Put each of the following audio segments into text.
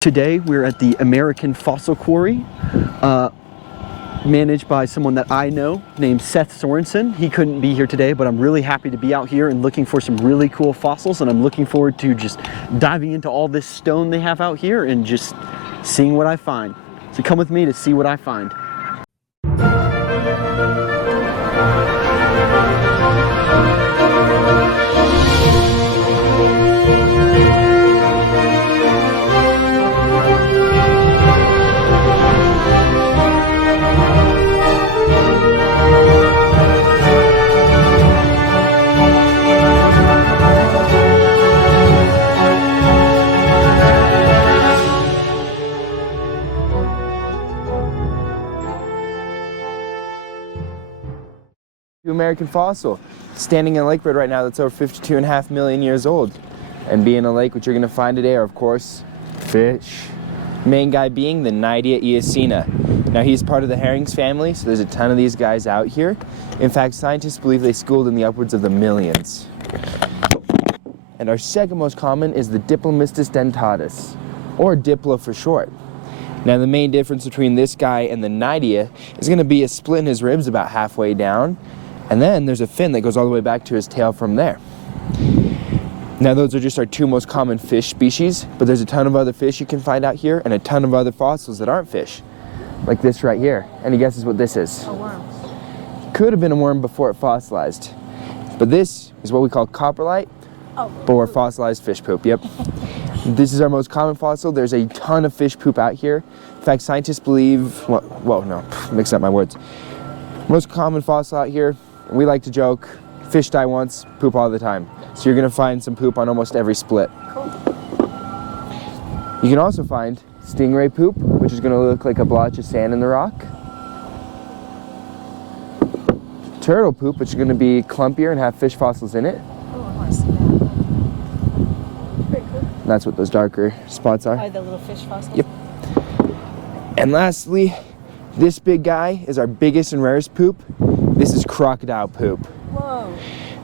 Today we're at the American Fossil Quarry, managed by someone that I know named Seth Sorensen. He couldn't be here today, but I'm really happy to be out here and looking for some really cool fossils, and I'm looking forward to just diving into all this stone they have out here and just seeing what I find. So come with me to see what I find. American fossil standing in a lake bed right now that's over 52.5 million years old, and being a lake, what you're going to find today are, of course, fish. Main guy being the Cnidia eocena. Now he's part of the herrings family, so there's a ton of these guys out here. In fact, scientists believe they schooled in the upwards of the millions. And our second most common is the Diplomystus dentatus, or Diplo for short. Now the main difference between this guy and the Cnidia is going to be a split in his ribs about halfway down, and then there's a fin that goes all the way back to his tail from there. Now those are just our two most common fish species, but there's a ton of other fish you can find out here and a ton of other fossils that aren't fish. Like this right here. Any guesses what this is? A worm. Could have been a worm before it fossilized. But this is what we call coprolite, or fossilized fish poop, yep. This is our most common fossil. There's a ton of fish poop out here. In fact, scientists believe, whoa, no, mixing up my words. Most common fossil out here, we like to joke, fish die once, poop all the time. So you're gonna find some poop on almost every split. Cool. You can also find stingray poop, which is gonna look like a blotch of sand in the rock. Turtle poop, which is gonna be clumpier and have fish fossils in it. Oh, I want to see that. Very cool. That's what those darker spots are. Oh, the little fish fossils? Yep. And lastly, this big guy is our biggest and rarest poop. This is crocodile poop. Whoa.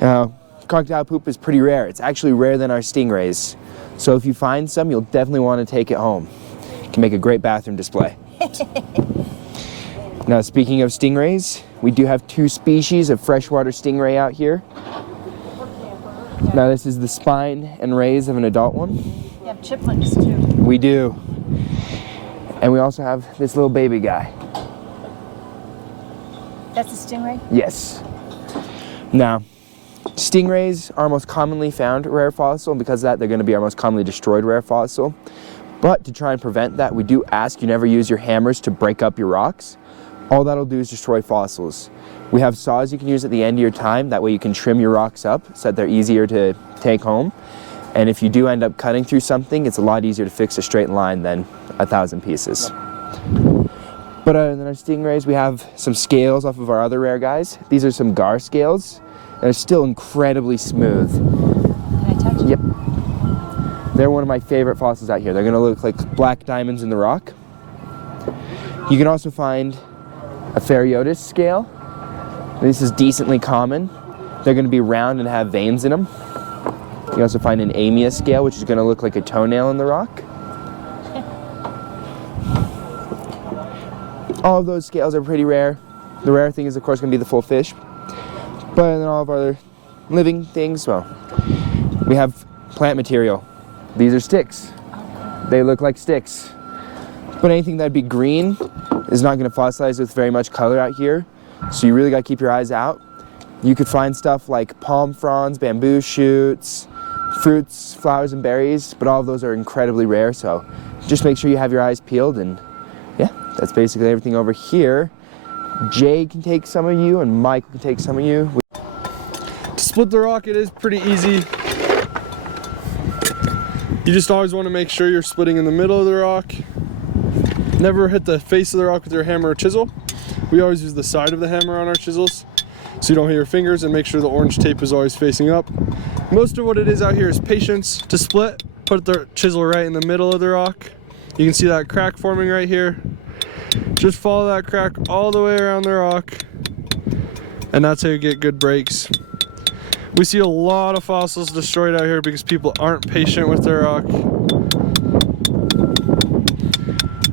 Now, crocodile poop is pretty rare. It's actually rarer than our stingrays. So if you find some, you'll definitely want to take it home. It can make a great bathroom display. Now, speaking of stingrays, we do have two species of freshwater stingray out here. Now, this is the spine and rays of an adult one. You have chipmunks too. We do. And we also have this little baby guy. That's a stingray? Yes. Now, stingrays are our most commonly found rare fossil, and because of that, they're going to be our most commonly destroyed rare fossil. But to try and prevent that, we do ask you never use your hammers to break up your rocks. All that'll do is destroy fossils. We have saws you can use at the end of your time. That way you can trim your rocks up so that they're easier to take home. And if you do end up cutting through something, it's a lot easier to fix a straight line than 1,000 pieces. But other than our stingrays, we have some scales off of our other rare guys. These are some gar scales. They're still incredibly smooth. Can I touch them? Yep. They're one of my favorite fossils out here. They're going to look like black diamonds in the rock. You can also find a Ferriotis scale. This is decently common. They're going to be round and have veins in them. You can also find an Amia scale, which is going to look like a toenail in the rock. All of those scales are pretty rare. The rare thing is, of course, going to be the full fish. But in all of our other living things, well, we have plant material. These are sticks. They look like sticks. But anything that'd be green is not going to fossilize with very much color out here. So you really got to keep your eyes out. You could find stuff like palm fronds, bamboo shoots, fruits, flowers, and berries, but all of those are incredibly rare. So just make sure you have your eyes peeled, and yeah, that's basically everything over here. Jay can take some of you, and Michael can take some of you. To split the rock, it is pretty easy. You just always want to make sure you're splitting in the middle of the rock. Never hit the face of the rock with your hammer or chisel. We always use the side of the hammer on our chisels so you don't hit your fingers, and make sure the orange tape is always facing up. Most of what it is out here is patience. To split, put the chisel right in the middle of the rock. You can see that crack forming right here. Just follow that crack all the way around the rock, and that's how you get good breaks. We see a lot of fossils destroyed out here because people aren't patient with their rock.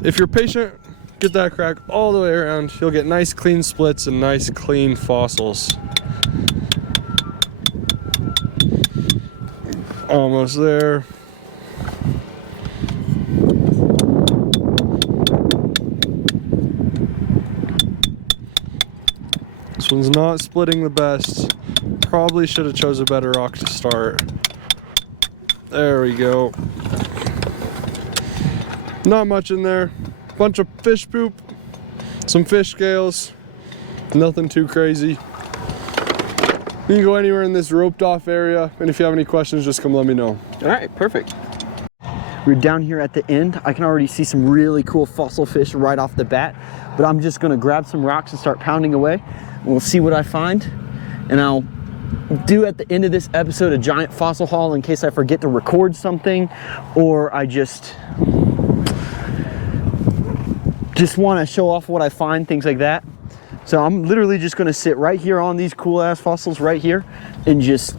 If you're patient, get that crack all the way around. You'll get nice clean splits and nice clean fossils. Almost there. This one's not splitting the best. Probably should have chose a better rock to start. There we go. Not much in there. Bunch of fish poop, some fish scales, nothing too crazy. You can go anywhere in this roped off area, and if you have any questions, just come let me know. All right, perfect. We're down here at the end. I can already see some really cool fossil fish right off the bat, but I'm just gonna grab some rocks and start pounding away. We'll see what I find, and I'll do at the end of this episode a giant fossil haul in case I forget to record something, or I just want to show off what I find, things like that. So I'm literally just going to sit right here on these cool ass fossils right here and just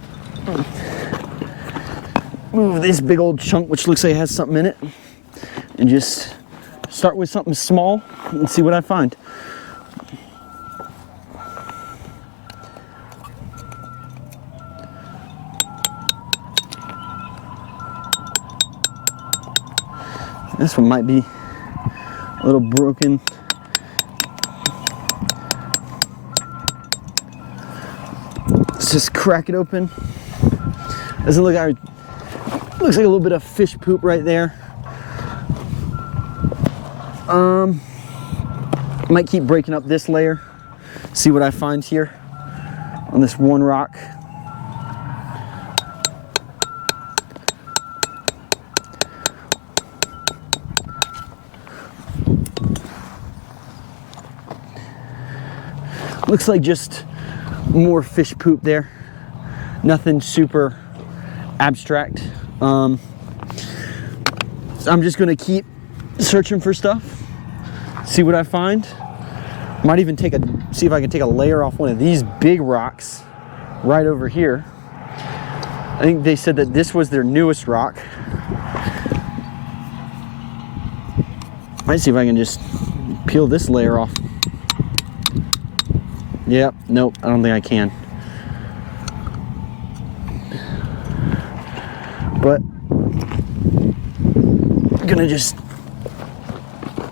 move this big old chunk, which looks like it has something in it, and just start with something small and see what I find. This one might be a little broken. Let's just crack it open. Doesn't look like, looks like a little bit of fish poop right there. Might keep breaking up this layer, see what I find here on this one rock. Looks like just more fish poop there. Nothing super abstract. So I'm just gonna keep searching for stuff, see what I find. Might even see if I can take a layer off one of these big rocks right over here. I think they said that this was their newest rock. Might see if I can just peel this layer off. Yep, nope, I don't think I can. But I'm gonna just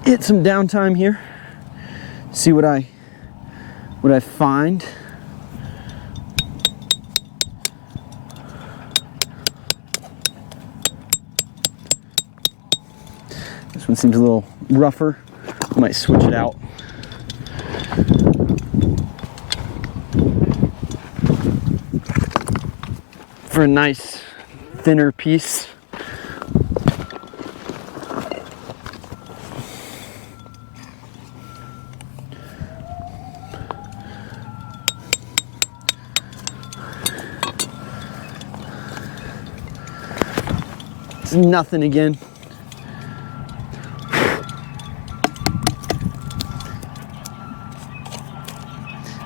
hit some downtime here, see what I find. This one seems a little rougher. I might switch it out. For a nice thinner piece. It's nothing again.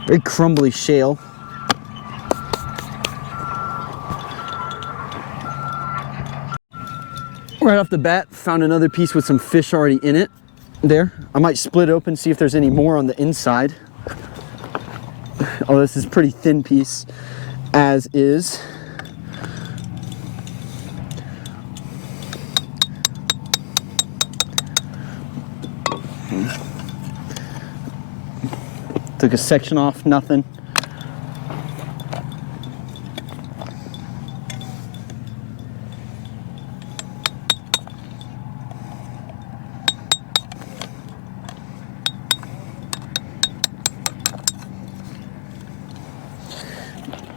Very crumbly shale. Right off the bat, found another piece with some fish already in it there. I might split it open, see if there's any more on the inside. Oh, this is a pretty thin piece, as is. Took a section off, nothing.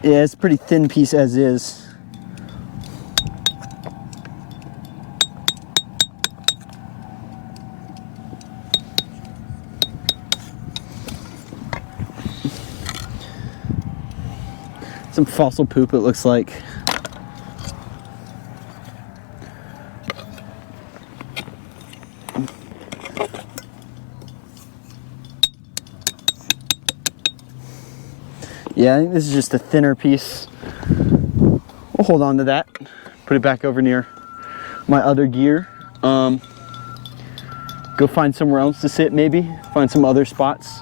Yeah, it's a pretty thin piece as is. Some fossil poop, it looks like. Yeah, I think this is just a thinner piece. We'll hold on to that. Put it back over near my other gear. go find somewhere else to sit, maybe find some other spots,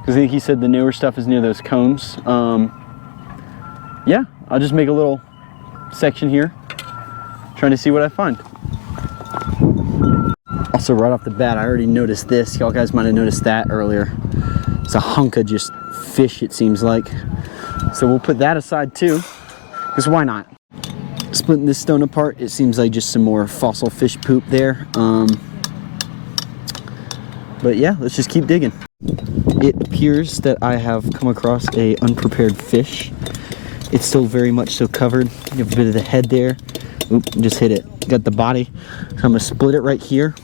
because I think he said the newer stuff is near those cones. Yeah, I'll just make a little section here, trying to see what I find. Also, right off the bat, I already noticed this. Y'all guys might have noticed that earlier. It's a hunk of just fish, it seems like. So we'll put that aside too, because why not? Splitting this stone apart, it seems like just some more fossil fish poop there. But yeah, let's just keep digging. It appears that I have come across a unprepared fish. It's still very much so covered. You have a bit of the head there. Oop, just hit it. Got the body. So I'm gonna split it right here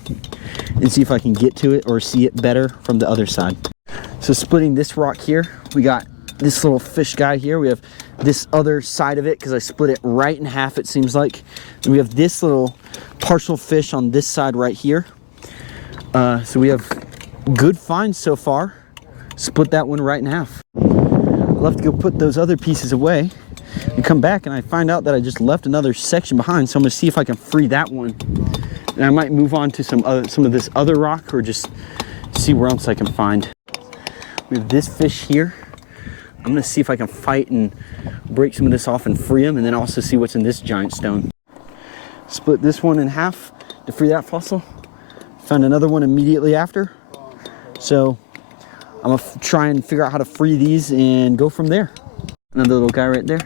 and see if I can get to it or see it better from the other side. So splitting this rock here, we got this little fish guy here. We have this other side of it because I split it right in half, it seems like. And we have this little partial fish on this side right here. So we have good finds so far. Split that one right in half. I'll have to go put those other pieces away and come back, and I find out that I just left another section behind. So I'm gonna see if I can free that one. And I might move on to some of this other rock, or just see where else I can find. We have this fish here. I'm gonna see if I can fight and break some of this off and free him, and then also see what's in this giant stone. Split this one in half to free that fossil. Found another one immediately after. So I'm gonna try and figure out how to free these and go from there. Another little guy right there.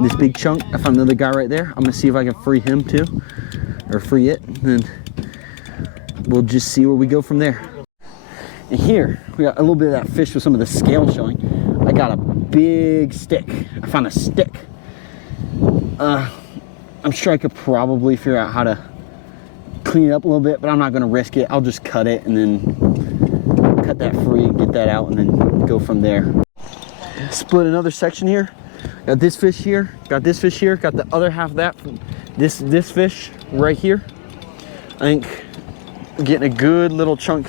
This big chunk, I found another guy right there. I'm gonna see if I can free him too, or free it, and then we'll just see where we go from there. And here, we got a little bit of that fish with some of the scale showing. I got a big stick. I found a stick. I'm sure I could probably figure out how to clean it up a little bit, but I'm not gonna risk it. I'll just cut it and then cut that free and get that out and then go from there. Split another section here. Got this fish here, got this fish here, got the other half of that from this fish right here. I think I'm getting a good little chunk.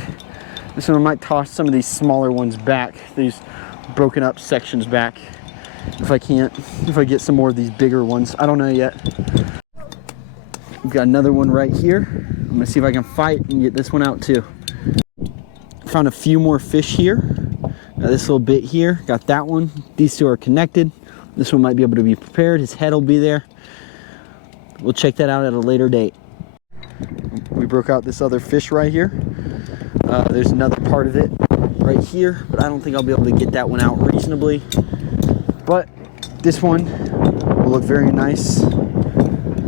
This one I might toss some of these smaller ones back, these broken up sections back, if I get some more of these bigger ones. I don't know yet. We've got another one right here. I'm gonna see if I can fight and get this one out too. Found a few more fish here. Got this little bit here, got that one. These two are connected. This one might be able to be prepared. His head will be there. We'll check that out at a later date. We broke out this other fish right here. There's another part of it right here, but I don't think I'll be able to get that one out reasonably. But this one will look very nice.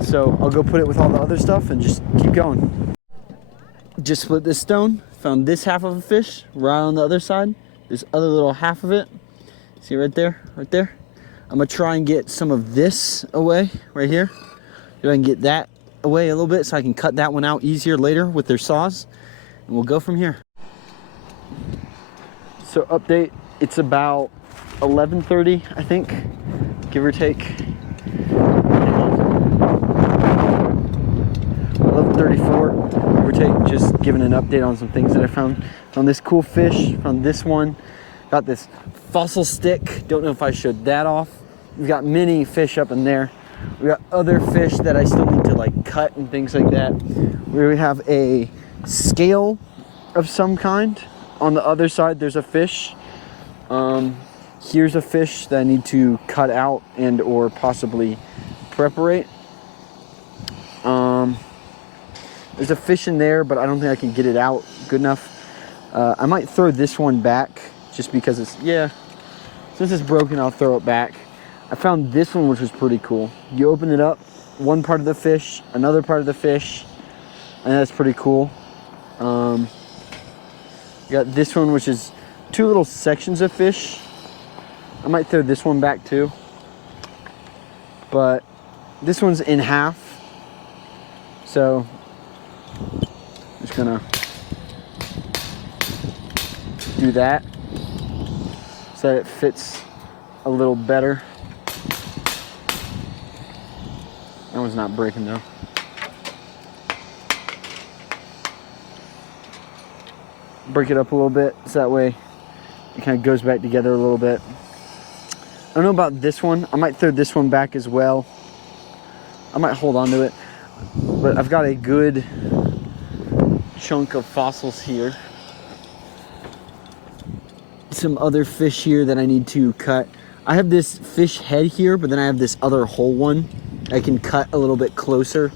So I'll go put it with all the other stuff and just keep going. Just split this stone, found this half of a fish right on the other side. This other little half of it, see right there, right there. I'm gonna try and get some of this away right here. See if I can get that away a little bit so I can cut that one out easier later with their saws. And we'll go from here. So update, it's about 11:30, I think, give or take. 11:34, give or take, just giving an update on some things that I found. Found this cool fish, found this one. Got this fossil stick, don't know if I showed that off. We've got many fish up in there. We got other fish that I still need to like cut and things like that. We have a scale of some kind. On the other side, there's a fish. Here's a fish that I need to cut out and or possibly preparate. There's a fish in there, but I don't think I can get it out good enough. I might throw this one back just because it's, yeah, since it's broken, I'll throw it back. I found this one, which was pretty cool. You open it up, one part of the fish, another part of the fish, and that's pretty cool. You got this one, which is two little sections of fish. I might throw this one back too. But this one's in half. So I'm just gonna do that so that it fits a little better. That one's not breaking though. Break it up a little bit so that way it kind of goes back together a little bit. I don't know about this one. I might throw this one back as well. I might hold on to it, but I've got a good chunk of fossils here. Some other fish here that I need to cut. I have this fish head here, but then I have this other whole one I can cut a little bit closer.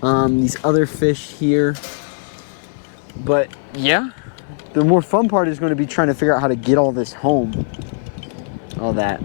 These other fish here. But yeah, the more fun part is going to be trying to figure out how to get all this home. All that.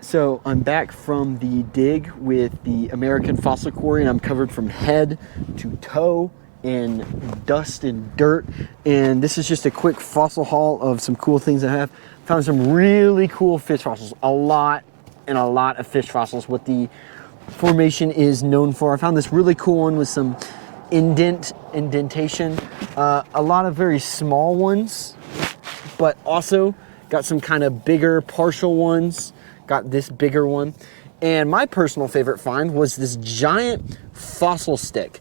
So I'm back from the dig with the American Fossil Quarry, and I'm covered from head to toe in dust and dirt. And this is just a quick fossil haul of some cool things I have. Found some really cool fish fossils, a lot of fish fossils, what the formation is known for. I found this really cool one with some indentation, a lot of very small ones, but also got some kind of bigger partial ones. Got this bigger one. And my personal favorite find was this giant fossil stick.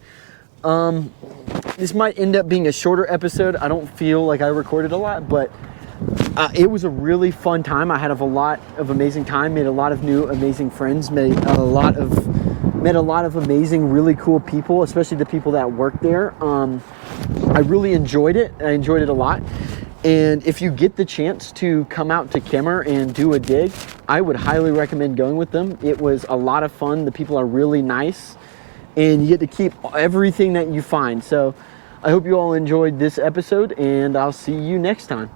This might end up being a shorter episode. I don't feel like I recorded a lot, but it was a really fun time. I had a lot of amazing time, made a lot of new amazing friends, met a lot of amazing, really cool people, especially the people that work there. I really enjoyed it. I enjoyed it a lot. And if you get the chance to come out to Kemmerer and do a dig, I would highly recommend going with them. It was a lot of fun. The people are really nice, and you get to keep everything that you find. So I hope you all enjoyed this episode, and I'll see you next time.